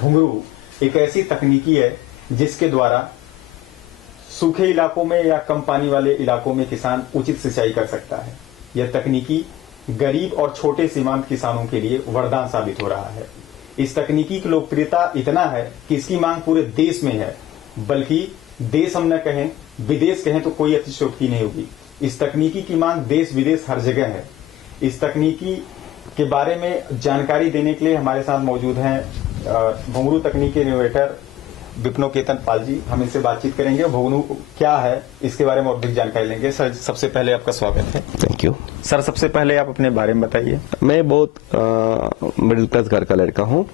भुंगरू एक ऐसी तकनीकी है जिसके द्वारा सूखे इलाकों में या कम पानी वाले इलाकों में किसान उचित सिंचाई कर सकता है। यह तकनीकी गरीब और छोटे सीमांत किसानों के लिए वरदान साबित हो रहा है। इस तकनीकी की लोकप्रियता इतना है कि इसकी मांग पूरे देश में है, बल्कि देश हम न कहें विदेश कहें तो कोई अतिशयोक्ति नहीं होगी। इस तकनीकी की मांग देश विदेश हर जगह है। इस तकनीकी के बारे में जानकारी देने के लिए हमारे साथ मौजूद हैं भुंगरू तकनीकी इनोवेटर विपिनोकेतन पाल जी। हम इनसे बातचीत करेंगे, भुंगरू क्या है इसके बारे में अधिक जानकारी लेंगे। सर, सबसे पहले आपका स्वागत है। Thank you sir. सबसे पहले आप अपने बारे में बताइए। मैं बहुत मिडिल क्लास घर का लड़का हूँ।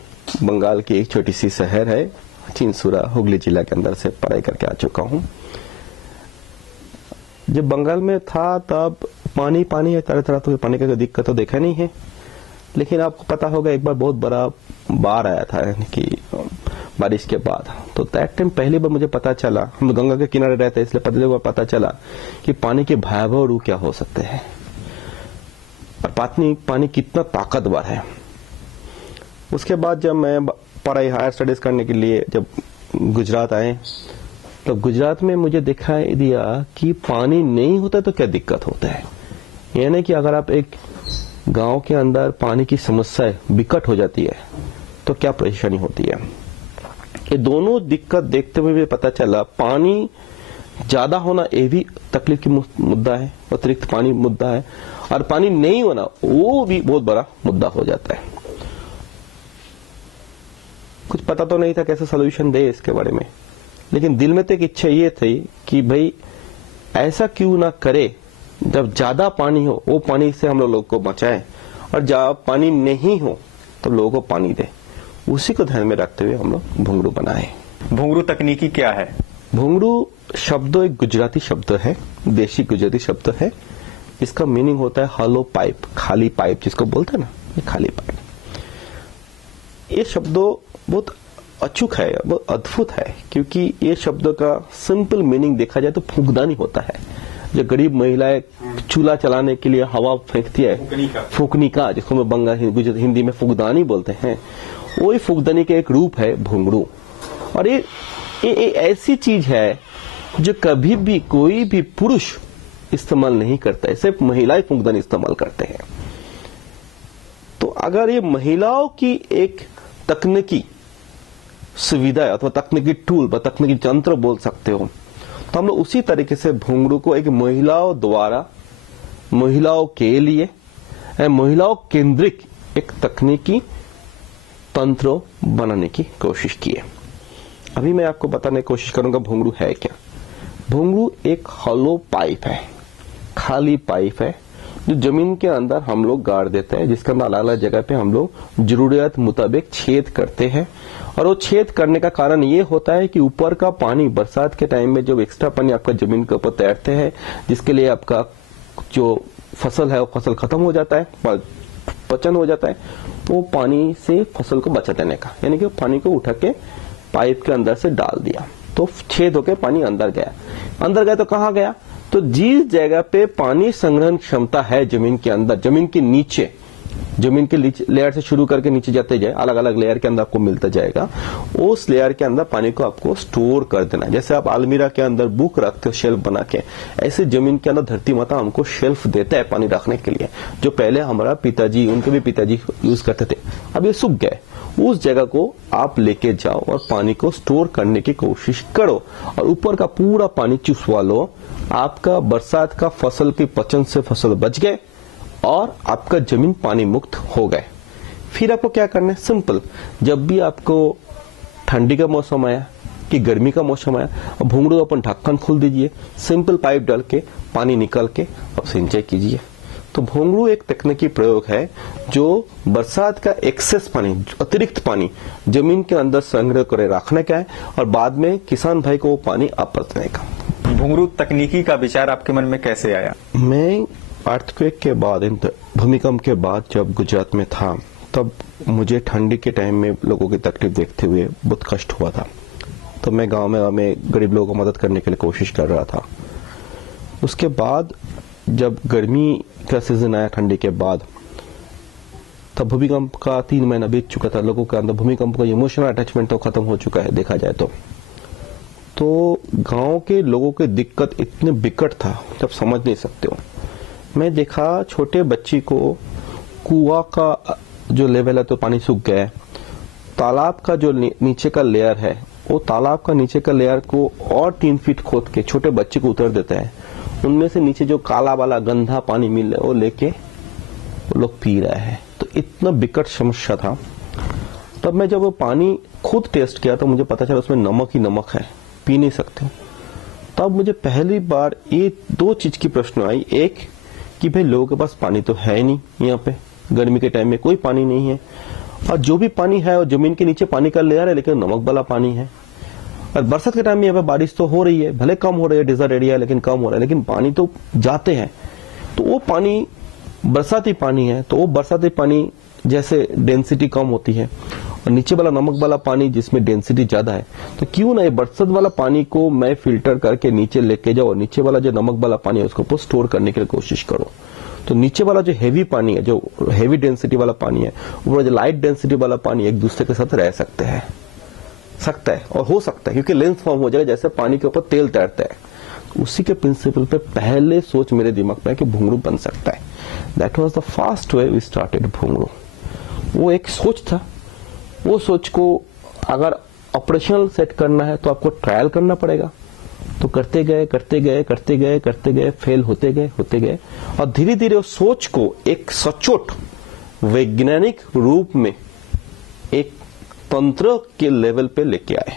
बंगाल की एक छोटी सी शहर है चिंसुरा, हुगली जिला के अंदर से पढ़ाई करके आ चुका हूँ। जब बंगाल में था तब पानी है, तरह तरह के पानी का दिक्कत तो देखा नहीं है, लेकिन आपको पता होगा एक बार बहुत बड़ा बाढ़ आया था कि बारिश के बाद। तो दैट टाइम पहली बार मुझे पता चला, हम गंगा के किनारे रहते हैं इसलिए पहली बार पता चला कि पानी के भयावह रूप क्या हो सकते हैं और पानी कितना ताकतवर है। उसके बाद जब मैं पढ़ाई हायर स्टडीज करने के लिए जब गुजरात आए, तो गुजरात में मुझे दिखाई दिया कि पानी नहीं होता तो क्या दिक्कत होता है। यानी कि अगर आप एक गांव के अंदर पानी की समस्या विकट हो जाती है तो क्या परेशानी होती है। ये दोनों दिक्कत देखते हुए पता चला पानी ज्यादा होना ये भी तकलीफ की मुद्दा है, अतिरिक्त पानी मुद्दा है, और पानी नहीं होना वो भी बहुत बड़ा मुद्दा हो जाता है। कुछ पता तो नहीं था कैसे सोल्यूशन दे इसके बारे में, लेकिन दिल में तो एक इच्छा ये थी कि भाई ऐसा क्यों ना करे, जब ज्यादा पानी हो वो पानी से हम लोग को बचाएं, और जब पानी नहीं हो तो लोगों को पानी दे। उसी को ध्यान में रखते हुए हम लोग भुंगरू बनाए। भुंगरू तकनीकी क्या है? भुंगरू शब्द एक गुजराती शब्द है, देशी गुजराती शब्द है। इसका मीनिंग होता है हॉलो पाइप, खाली पाइप जिसको बोलते हैं ना, ये खाली पाइप। ये शब्द बहुत अचूक है, बहुत अद्भुत है, क्योंकि ये शब्द का सिंपल मीनिंग देखा जाए तो फूंकदानी होता है। जो गरीब महिलाएं चूल्हा चलाने के लिए हवा फेंकती है, फूकनी का, जिसको मैं बंगाल हिंदी में फूकदानी बोलते हैं, वही फूकदानी का एक रूप है भुंगरू। और ये ऐसी चीज है जो कभी भी कोई भी पुरुष इस्तेमाल नहीं करता है, सिर्फ महिलाएं फूकदानी इस्तेमाल करते हैं। तो अगर ये महिलाओं की एक तकनीकी सुविधा अथवा तकनीकी टूल व तकनीकी यंत्र बोल सकते हो, तो हम लोग उसी तरीके से भुंगरू को एक महिलाओं द्वारा, महिलाओं के लिए, महिलाओं केंद्रित एक तकनीकी तंत्र बनाने की कोशिश की है। अभी मैं आपको बताने की कोशिश करूंगा भुंगरू है क्या। भुंगरू एक हॉलो पाइप है, खाली पाइप है, जो जमीन के अंदर हम लोग गाड़ देते हैं, जिसके अंदर अलग अलग जगह पे हम लोग जरूरत मुताबिक छेद करते हैं। और वो छेद करने का कारण ये होता है कि ऊपर का पानी बरसात के टाइम में जो एक्स्ट्रा पानी आपका जमीन के ऊपर तैरते हैं, जिसके लिए आपका जो फसल है वो फसल खत्म हो जाता है, पचन हो जाता है, वो पानी से फसल को बचा देने का, यानी कि पानी को उठा के पाइप के अंदर से डाल दिया तो छेद होकर पानी अंदर गया तो कहाँ गया, तो जिस जगह पे पानी संग्रहण क्षमता है जमीन के अंदर, जमीन के नीचे, जमीन के लेयर से शुरू करके नीचे जाते जाए, अलग अलग लेयर के अंदर आपको मिलता जाएगा, उस लेयर के अंदर पानी को आपको स्टोर कर देना। जैसे आप अलमीरा के अंदर बुक रखते हो शेल्फ बना के, ऐसे जमीन के अंदर धरती माता हमको शेल्फ देता है पानी रखने के लिए, जो पहले हमारा पिताजी, उनके भी पिताजी यूज करते थे, अब ये सूख गए। उस जगह को आप लेके जाओ और पानी को स्टोर करने की कोशिश करो, और ऊपर का पूरा पानी चुसवा लो। आपका बरसात का फसल की पचन से फसल बच गए और आपका जमीन पानी मुक्त हो गए। फिर आपको क्या करना है, सिंपल, जब भी आपको ठंडी का मौसम आया कि गर्मी का मौसम आया, और भुंगरू अपन ढक्कन खोल दीजिए, सिंपल पाइप डाल के पानी निकाल के अब सिंचाई कीजिए। तो भुंगरू एक तकनीकी प्रयोग है जो बरसात का एक्सेस पानी, अतिरिक्त पानी जमीन के अंदर संग्रह करे रखने का है, और बाद में किसान भाई को वो पानी आपसने का। भुंगरू तकनीकी का विचार आपके मन में कैसे आया? मैं अर्थक्वेक के बाद, भूमिकंप के बाद जब गुजरात में था, तब मुझे ठंडी के टाइम में लोगों की तकलीफ देखते हुए बहुत कष्ट हुआ था। तो मैं गांव में गरीब लोगों को मदद करने के लिए कोशिश कर रहा था। उसके बाद जब गर्मी का सीजन आया ठंडी के बाद, तब भूमिकंप का 3 महीना बीत चुका था, लोगों के अंदर भूमिकंप का इमोशनल अटैचमेंट तो खत्म हो चुका है देखा जाए तो गांव के लोगों की दिक्कत इतने विकट था जब समझ नहीं सकते हो। मैं देखा छोटे बच्ची को कुआं का जो लेवल है तो पानी सूख गया है, तालाब का जो नीचे का लेयर है वो तालाब का नीचे का लेयर को और 3 फीट खोद के छोटे बच्चे को उतर देता है, उनमें से नीचे जो काला वाला गंदा पानी मिल रहा है वो लेके वो लोग पी रहे हैं। तो इतना विकट समस्या था। तब मैं जब वो पानी खुद टेस्ट किया तो मुझे पता चला उसमें नमक ही नमक है, पी नहीं सकते। तब मुझे पहली बार ये 2 चीज की प्रश्न आई, एक कि भाई लोगों के पास पानी तो है नहीं, यहाँ पे गर्मी के टाइम में कोई पानी नहीं है, और जो भी पानी है वो जमीन के नीचे पानी का लेयर है लेकिन नमक वाला पानी है। और बरसात के टाइम में यहाँ पे बारिश तो हो रही है, भले कम हो रही है, डेजर्ट एरिया है लेकिन कम हो रहा है, लेकिन पानी तो जाते हैं। तो वो पानी बरसाती पानी है, तो वो बरसाती पानी जैसे डेंसिटी कम होती है और नीचे वाला नमक वाला पानी जिसमें डेंसिटी ज्यादा है, तो क्यों ना ये बरसात वाला पानी को मैं फिल्टर करके नीचे लेके जाऊं और नीचे वाला जो नमक वाला पानी है उसको ऊपर स्टोर करने की कोशिश करो। तो नीचे वाला जो हेवी पानी है, जो हेवी डेंसिटी वाला पानी है, ऊपर जो लाइट डेंसिटी वाला पानी एक दूसरे के साथ रह सकता है और हो सकता है, क्योंकि लेंस फॉर्म हो जाएगा जैसे पानी के ऊपर तेल तैरता है। उसी के प्रिंसिपल पे पहले सोच मेरे दिमाग में है कि भुंगरू बन सकता है। That was the first way we started Bhungroo. वो एक सोच था, वो सोच को अगर ऑपरेशनल सेट करना है तो आपको ट्रायल करना पड़ेगा। तो करते गए, फेल होते गए और धीरे धीरे उस सोच को एक सचोट वैज्ञानिक रूप में एक तंत्र के लेवल पे लेके आए।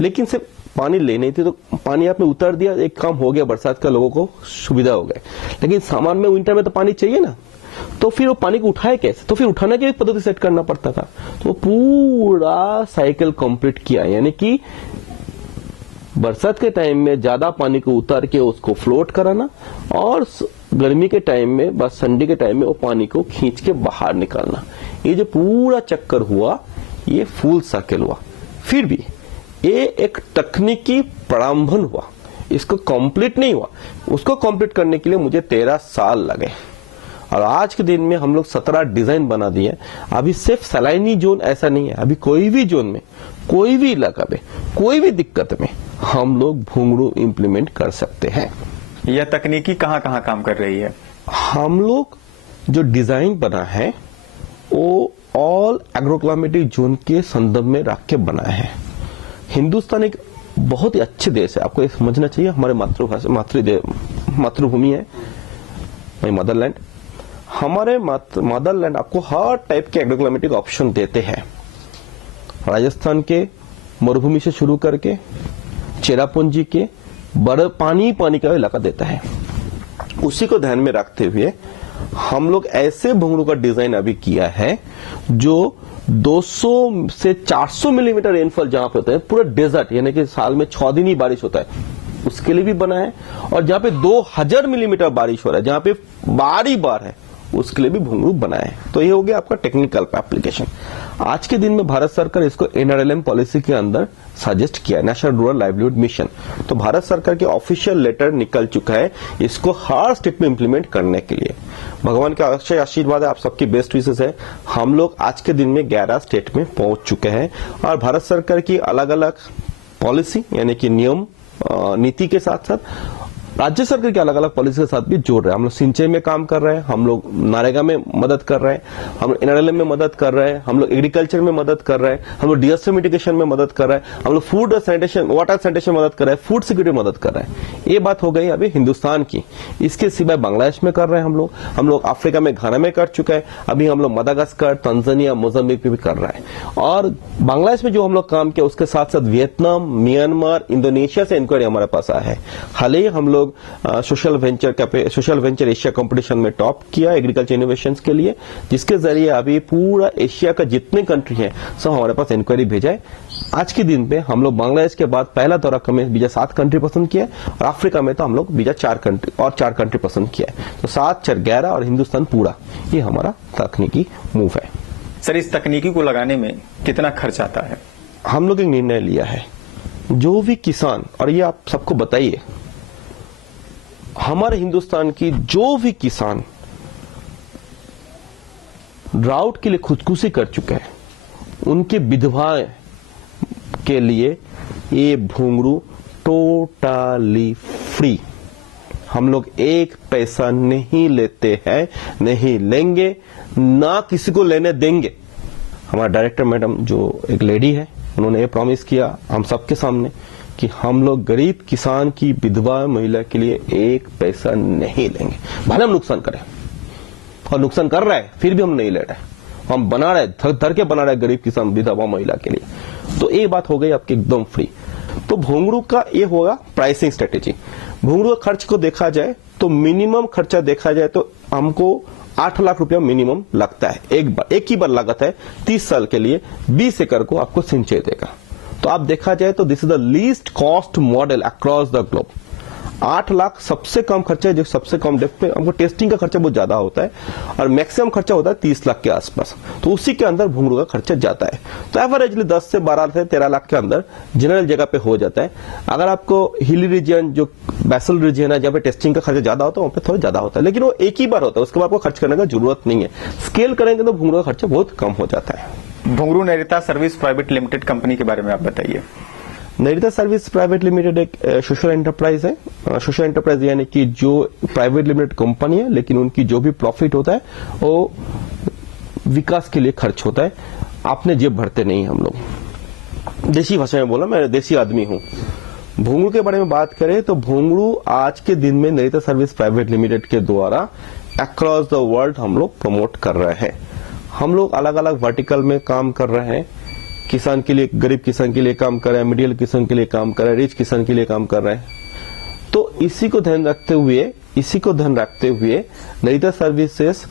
लेकिन सिर्फ पानी ले नहीं थी, तो पानी आपने उतार दिया, एक काम हो गया, बरसात का लोगों को सुविधा हो गया। लेकिन सामान में विंटर में तो पानी चाहिए ना, तो फिर वो पानी को उठाए कैसे? तो फिर उठाने की एक पद्धति सेट करना पड़ता था। तो पूरा साइकिल कंप्लीट किया, यानी कि बरसात के टाइम में ज्यादा पानी को उतार के उसको फ्लोट कराना और गर्मी के टाइम में, बस ठंडी के टाइम में वो पानी को खींच के बाहर निकालना। ये जो पूरा चक्कर हुआ ये फुल सर्कल हुआ। फिर भी ये एक तकनीकी प्रारंभन हुआ, इसको कंप्लीट नहीं हुआ। उसको कंप्लीट करने के लिए मुझे 13 साल लगे और आज के दिन में हम लोग 17 डिजाइन बना दिए। अभी सिर्फ सलाइनी जोन ऐसा नहीं है, अभी कोई भी जोन में, कोई भी इलाका में, कोई भी दिक्कत में हम लोग भुंगरू इंप्लीमेंट कर सकते हैं। यह तकनीकी कहाँ कहाँ काम कर रही है? हम लोग जो डिजाइन बना है वो ऑल एग्रोक्लाइमेटिक जोन के संदर्भ में रख के बना है। हिंदुस्तान एक बहुत ही अच्छे देश है, आपको ये समझना चाहिए। हमारे मातृभूमि है, मदरलैंड। हमारे मदरलैंड आपको हर टाइप के एग्रोक्लाइमेटिक ऑप्शन देते हैं। राजस्थान के मरुभूमि से शुरू करके चेरापूंजी के बड़े पानी का इलाका देता है। उसी को ध्यान में रखते हुए हम लोग ऐसे भुंगरू का डिजाइन अभी किया है जो 200 से 400 मिलीमीटर रेनफॉल जहां पे होता है, पूरा डेजर्ट, यानी कि साल में 6 दिन ही बारिश होता है, उसके लिए भी बना है। और जहां पे 2000 मिलीमीटर बारिश हो रहा है, जहां पे बार है, उसके लिए भी भुंगरू बना है। तो ये हो गया आपका टेक्निकल एप्लीकेशन। आज के दिन में भारत सरकार इसको एनआरएलएम पॉलिसी के अंदर सजेस्ट किया, नेशनल रूरल लाइवलीहुड मिशन। तो भारत सरकार के ऑफिशियल लेटर निकल चुका है इसको हर स्टेट में इंप्लीमेंट करने के लिए। भगवान का अक्षय आशीर्वाद है, आप सबकी बेस्ट विशेष है। हम लोग आज के दिन में 11 स्टेट में पहुंच चुके हैं और भारत सरकार की अलग अलग पॉलिसी यानी कि नियम नीति के साथ साथ राज्य सरकार की अलग अलग पॉलिसी के साथ भी जोड़ रहे हैं। हम लोग सिंचाई में काम कर रहे हैं, हम लोग नरेगा में मदद कर रहे हैं, हम लोग एनआरएलएम में मदद कर रहे हैं, हम लोग एग्रीकल्चर में मदद कर रहे हैं, हम लोग डिजास्टर मिटिगेशन में मदद कर रहे हैं, हम लोग फूड और सैनिटेशन, वाटर सैनिटेशन में मदद कर रहे हैं, फूड सिक्योरिटी में मदद कर रहे हैं। ये बात हो गई अभी हिंदुस्तान की। इसके सिवाय बांग्लादेश में कर रहे हैं हम लोग अफ्रीका में घाना में कर चुके हैं, अभी हम लोग मदागास्कर, तंजानिया, मोजाम्बिक में भी कर रहे हैं। और बांग्लादेश में जो हम लोग काम किया उसके साथ साथ वियतनाम, म्यांमार, इंडोनेशिया से इंक्वायरी हमारे पास आया है। हाल ही हम लोग सोशल वेंचर एशिया कंपटीशन में टॉप किया एग्रीकल्चर इनोवेशन के लिए, जिसके जरिए अभी पूरा एशिया का जितने कंट्री हैं सब हमारे पास इंक्वायरी भेजा है। आज के दिन पे हम लोग बांग्लादेश के बाद पहला दौरा में वीजा 7 कंट्री पसंद किया और अफ्रीका में तो हम लोग वीजा 4 कंट्री पसंद किया है। तो 7, 4, 11 और हिंदुस्तान पूरा, ये हमारा तकनीकी मूव है। सर, इस तकनीकी को लगाने में कितना खर्च आता है? हम लोग एक निर्णय लिया है, जो भी किसान, और ये आप सबको बताइए, हमारे हिंदुस्तान की जो भी किसान ड्राउट के लिए खुदकुशी कर चुके हैं, उनके विधवा के लिए ये घुंघरू टोटली फ्री। हम लोग एक पैसा नहीं लेते हैं, नहीं लेंगे, ना किसी को लेने देंगे। हमारा डायरेक्टर मैडम जो एक लेडी है, उन्होंने ये प्रॉमिस किया हम सबके सामने कि हम लोग गरीब किसान की विधवा महिला के लिए एक पैसा नहीं लेंगे, भले हम नुकसान करें। और नुकसान कर रहा है फिर भी हम नहीं ले रहे, हम बना रहे, धर के बना रहे गरीब किसान विधवा महिला के लिए। तो ये बात हो गई आपकी एकदम फ्री। तो घुंघरू का ये होगा प्राइसिंग स्ट्रेटेजी। घुंघरू का खर्च को देखा जाए तो मिनिमम खर्चा देखा जाए तो हमको 8 लाख रुपया मिनिमम लगता है एक ही बार लागत है। 30 साल के लिए 20 एकड़ को आपको सिंचाई देगा। तो आप देखा जाए तो this is the least cost model across the globe. 8 lakh सबसे कम खर्चा है, जो सबसे कम डेप्थ पे हमको टेस्टिंग का खर्चा बहुत ज्यादा होता है और मैक्सिमम खर्चा होता है 30 लाख के आसपास। तो उसी के अंदर घुंघरू का खर्चा जाता है। तो एवरेजली 10 से 12 से 13 लाख के अंदर जनरल जगह पे हो जाता है। अगर आपको हिली रीजन जो बैसल रीजन है जहाँ पे टेस्टिंग का खर्चा ज्यादा होता है, वहां पे थोड़ा ज्यादा होता है, लेकिन वो एक ही बार होता है, उसके बाद आपको खर्च करने का जरूरत नहीं है। स्केल करेंगे तो घुंघरू का खर्चा बहुत कम हो जाता है। घुंघरू नैऋता सर्विस प्राइवेट लिमिटेड कंपनी के बारे में आप बताइए। नैऋता सर्विस प्राइवेट लिमिटेड एक सोशल एंटरप्राइज है। सोशल एंटरप्राइज यानी कि जो प्राइवेट लिमिटेड कंपनी है, लेकिन उनकी जो भी प्रॉफिट होता है वो विकास के लिए खर्च होता है, आपने जेब भरते नहीं। हम लोग देसी भाषा में बोला, मैं देसी आदमी हूं। घुंघरू के बारे में बात करें तो घुंघरू आज के दिन में नैऋता सर्विस प्राइवेट लिमिटेड के द्वारा अक्रॉस द वर्ल्ड हम लोग प्रमोट कर रहे हैं। हम लोग अलग अलग वर्टिकल में काम कर रहे हैं। किसान के लिए, गरीब किसान के लिए काम कर रहे हैं, मिडिल किसान के लिए काम कर रहे हैं, रिच किसान के लिए काम कर रहे हैं। तो इसी को ध्यान रखते हुए नैऋता सर्विसेज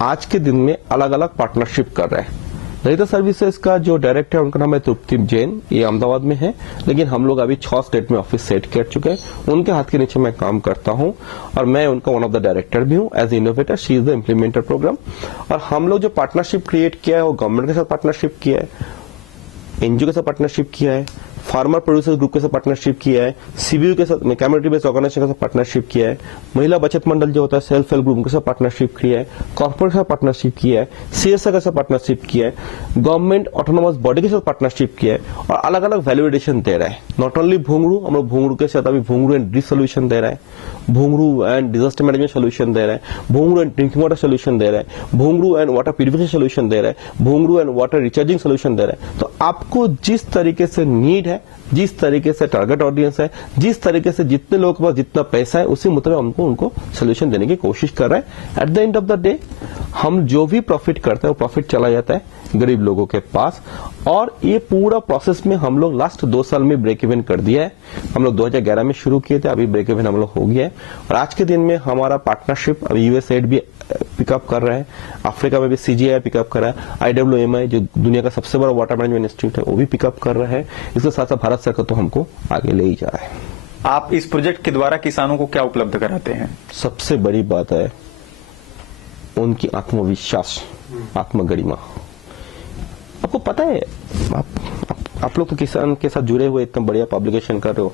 आज के दिन में अलग अलग पार्टनरशिप कर रहे हैं। नैऋता सर्विसेज का जो डायरेक्टर है उनका नाम है तृप्ति जैन, ये अहमदाबाद में है, लेकिन हम लोग अभी 6 स्टेट में ऑफिस सेट कर चुके हैं। उनके हाथ के नीचे मैं काम करता हूं और मैं उनका वन ऑफ द डायरेक्टर भी हूं as innovator. She is the implementer program. और हम लोग जो पार्टनरशिप क्रिएट किया है वो गवर्नमेंट के साथ पार्टनरशिप किया है, एनजीओ के साथ पार्टनरशिप किया है, फार्मर प्रोड्यूसर ग्रुप के साथ पार्टनरशिप किया है, सीबीयू के साथ, कम्युनिटी बेस्ड ऑर्गेनाइजेशन के साथ पार्टनरशिप किया है, महिला बचत मंडल जो होता है सेल्फ हेल्प ग्रुप के साथ पार्टनरशिप किया है, कॉर्पोरेट के साथ पार्टनरशिप किया है, सीएसआर के साथ पार्टनरशिप किया है, गवर्नमेंट ऑटोनोमस बॉडी के साथ पार्टनरशिप किया है और अलग अलग वैल्यूएडिशन दे रहा है। नॉट ओनली घुंघरू, हम लोग घुंघरू के साथ अभी घुंघरू एंड डिश सोल्यूशन दे रहा है, घुंघरू एंड डिजास्टर मैनेजमेंट सोल्यूशन दे रहा है, घुंघरू एंड ड्रिंकिंग वाटर सोल्यूशन दे रहा है, घुंघरू एंड वाटर प्यूरिफिकेशन सोल्यूशन दे रहा है, घुंघरू एंड वाटर रिचार्जिंग सोल्यूशन दे रहा है। तो आपको जिस तरीके से नीड है, जिस तरीके से टारगेट ऑडियंस है, जिस तरीके से जितने लोगों के पास जितना पैसा है, उसी मुताबिक हमको उनको सोल्यूशन देने की कोशिश कर रहे हैं। At the end of the day हम जो भी प्रॉफिट करते हैं वो प्रॉफिट चला जाता है गरीब लोगों के पास। और ये पूरा प्रोसेस में हम लोग लास्ट 2 साल में ब्रेक इवन कर दिया है। हम लोग 2011 में शुरू किए थे, अभी ब्रेक इवन हम लोग हो गया है। और आज के दिन में हमारा पार्टनरशिप अभी यूएसएड भी पिकअप कर रहा है, अफ्रीका में भी सीजीआई पिकअप कर रहा है, आईडब्ल्यूएमआई जो दुनिया का सबसे बड़ा वाटर मैनेजमेंट इंस्टीट्यूट है वो भी पिकअप कर रहा है। इसके साथ साथ भारत सरकार तो हमको आगे ले ही जा रहा है। आप इस प्रोजेक्ट के द्वारा किसानों को क्या उपलब्ध कराते हैं? सबसे बड़ी बात है उनकी आत्मविश्वास, आत्मगरिमा। आपको पता है, आप लोग तो किसान के साथ जुड़े हुए इतना बढ़िया पब्लिकेशन कर रहे हो।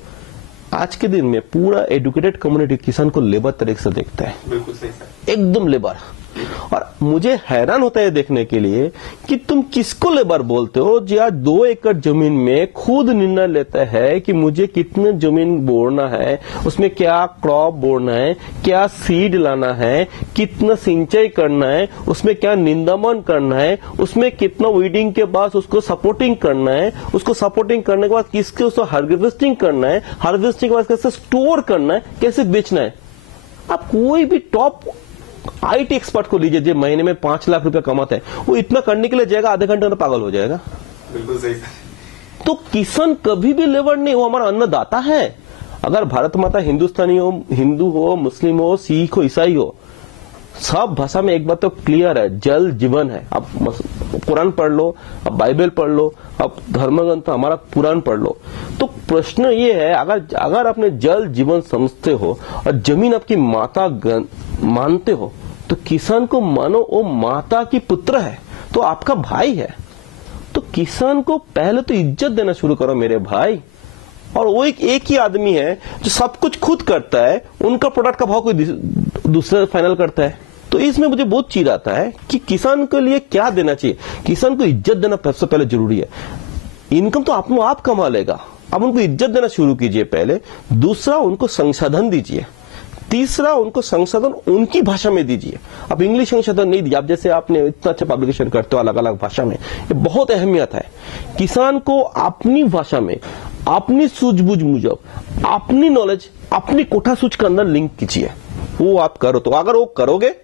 आज के दिन में पूरा एजुकेटेड कम्युनिटी किसान को लेबर तरीके से देखता है। बिल्कुल सही सर, एकदम लेबर। और मुझे हैरान होता है देखने के लिए कि तुम किसको लेबर बोलते हो जो आज 2 एकड़ जमीन में खुद निर्णय लेता है कि मुझे कितने जमीन बोना है, उसमें क्या क्रॉप बोना है, क्या सीड लाना है, कितना सिंचाई करना है, उसमें क्या निंदामन करना है, उसमें कितना वीडिंग के बाद उसको सपोर्टिंग करना है, उसको सपोर्टिंग करने के बाद किसके उसको हार्वेस्टिंग करना है, हार्वेस्टिंग के बाद कैसे स्टोर करना है, कैसे बेचना है। आप कोई भी टॉप आईटी एक्सपर्ट को लीजिए जो महीने में 5 लाख रुपया कमाता है, वो इतना करने के लिए जाएगा, आधे घंटे में पागल हो जाएगा। बिल्कुल सही सर। तो किसान कभी भी लेबर नहीं, वो हमारा अन्नदाता है। अगर भारत माता हिंदुस्तानी हो, हिंदू हो, मुस्लिम हो, सिख हो, ईसाई हो, सब भाषा में एक बात तो क्लियर है, जल जीवन है। आप कुरान पढ़ लो, आप बाइबल पढ़ लो, आप धर्मग्रंथ हमारा पुराण पढ़ लो। तो प्रश्न ये है, अगर आपने जल जीवन समझते हो और जमीन आपकी माता मानते हो, तो किसान को मानो वो माता की पुत्र है, तो आपका भाई है। तो किसान को पहले तो इज्जत देना शुरू करो मेरे भाई। और वो एक ही आदमी है जो सब कुछ खुद करता है, उनका प्रोडक्ट का भाव कोई दूसरा फाइनल करता है। तो इसमें मुझे बहुत चीड़ आता है कि किसान के लिए क्या देना चाहिए। किसान को इज्जत देना सबसे पहले जरूरी है। इनकम तो आप कमा लेगा, अब उनको इज्जत देना शुरू कीजिए पहले। दूसरा, उनको संसाधन दीजिए। तीसरा, उनको संसाधन उनकी भाषा में दीजिए। अब इंग्लिश संसाधन नहीं दिया, अब जैसे आपने इतना अच्छा पब्लिकेशन करते हो अलग अलग भाषा में, ये बहुत अहमियत है। किसान को अपनी भाषा में, अपनी सूझबूझ मुजब, अपनी नॉलेज, अपनी कोठा सूझ के अंदर लिंक कीजिए। वो आप करो, तो अगर वो करोगे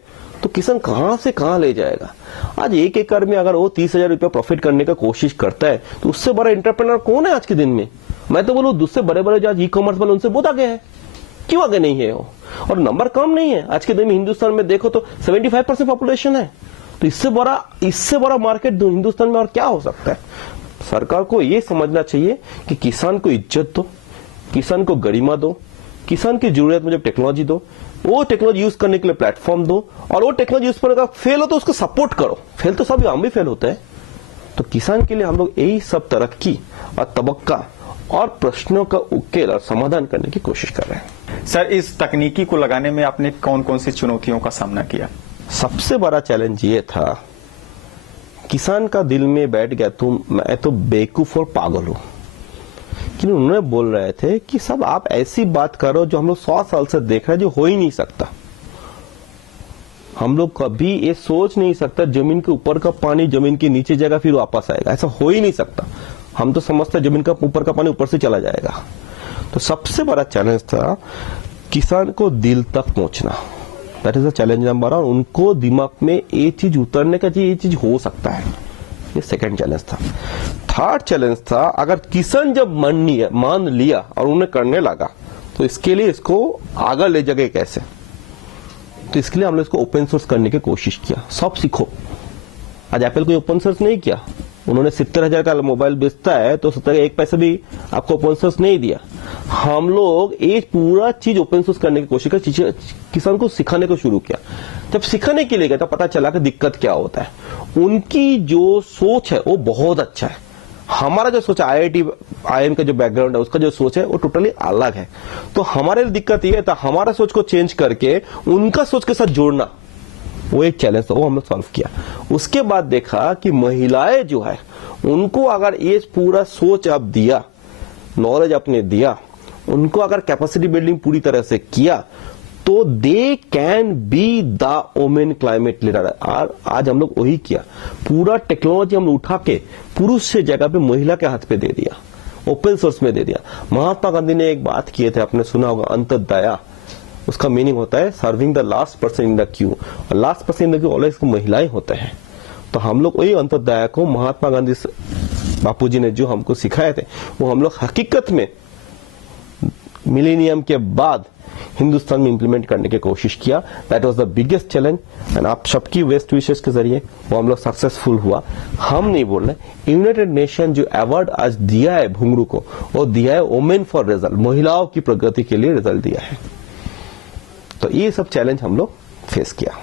तो किसान कहां से कहां ले जाएगा। आज 1 एकड़ में अगर वो 30,000 रुपया प्रॉफिट करने का कोशिश करता है तो उससे बड़ा एंटरप्रेन्योर कौन है आज के दिन में। मैं तो बोलूं दूसरे बड़े बड़े जो आज ई-कॉमर्स वाले उनसे बहुत आगे है। क्यों आगे नहीं है वो? और नंबर कम नहीं है। आज के दिन में हिंदुस्तान में देखो तो 75% पॉपुलेशन है। तो इससे बड़ा मार्केट हिंदुस्तान में और क्या हो सकता है। सरकार को यह समझना चाहिए कि किसान को इज्जत दो, किसान को गरिमा दो, किसान की जरूरत मुझे टेक्नोलॉजी दो, वो टेक्नोलॉजी यूज करने के लिए प्लेटफॉर्म दो, और वो टेक्नोलॉजी यूज करने का फेल हो तो उसको सपोर्ट करो। फेल तो सभी, हम भी फेल होते हैं। तो किसान के लिए हम लोग यही सब तरक्की और तबक्का और प्रश्नों का उकेल और समाधान करने की कोशिश कर रहे हैं। सर, इस तकनीकी को लगाने में आपने कौन कौन सी चुनौतियों का सामना किया? सबसे बड़ा चैलेंज ये था, किसान का दिल में बैठ गया मैं तो बेवकूफ और पागल हूं। कि उन्होंने बोल रहे थे कि सब आप ऐसी बात करो जो हम लोग 100 साल से देख रहे हैं, जो हो ही नहीं सकता। हम लोग कभी ये सोच नहीं सकता जमीन के ऊपर का पानी जमीन के नीचे जाएगा फिर वापस आएगा, ऐसा हो ही नहीं सकता। हम तो समझते जमीन का ऊपर का पानी ऊपर से चला जाएगा। तो सबसे बड़ा चैलेंज था किसान को दिल तक पहुंचना। That is the challenge number 1। उनको दिमाग में ये चीज उतरने का ये चीज हो सकता है, ये सेकंड चैलेंज था। थर्ड चैलेंज था, अगर किसान जब मान लिया और उन्हें करने लगा तो इसके लिए इसको आगे ले जाएंगे कैसे। तो इसके लिए हमने इसको ओपन सोर्स करने की कोशिश किया। सब सीखो। आज एप्पल को ओपन सोर्स नहीं किया, उन्होंने 70,000 का मोबाइल बेचता है तो 70 का 1 पैसा भी आपको ओपन सोर्स नहीं दिया। हम लोग ये पूरा चीज ओपन सोर्स करने की कोशिश कर किसान को सिखाने को शुरू किया। जब सिखाने के लिए गया तो पता चला कि दिक्कत क्या होता है। उनकी जो सोच है वो बहुत अच्छा है। हमारा जो सोच IIM का जो बैकग्राउंड है उसका जो सोच है वो टोटली अलग है। तो हमारे लिए दिक्कत ये था, हमारा सोच को चेंज करके उनका सोच के साथ जोड़ना, वो एक चैलेंज था, वो हमने सॉल्व किया। उसके बाद देखा कि महिलाएं जो है उनको अगर ये पूरा सोच आप दिया, नॉलेज आपने दिया, उनको अगर कैपेसिटी बिल्डिंग पूरी तरह से किया तो they can be the women climate leader. आज हम लोग वही किया। पूरा टेक्नोलॉजी हम उठा के पुरुष से जगह पे महिला के हाथ पे दे दिया, ओपन सोर्स में दे दिया। महात्मा गांधी ने एक बात किए थे, आपने सुना होगा, अंत्योदया। उसका मीनिंग होता है serving the last person in the queue. और last person in the queue always महिलाएं होते हैं। तो हम लोग वही अंत्योदया को महात्मा गांधी बापूजी ने जो हमको सिखाए थे वो हम लोग हकीकत में मिलेनियम के बाद हिंदुस्तान में इंप्लीमेंट करने की कोशिश किया। That was the biggest challenge. And आप सबकी बेस्ट विशेष के जरिए वो हम लोग सक्सेसफुल हुआ। हम नहीं बोल रहे, यूनाइटेड नेशन जो अवार्ड आज दिया है भुंगरू को, वो दिया है वुमेन फॉर रिजल्ट, महिलाओं की प्रगति के लिए रिजल्ट दिया है। तो ये सब चैलेंज हम लोग फेस किया।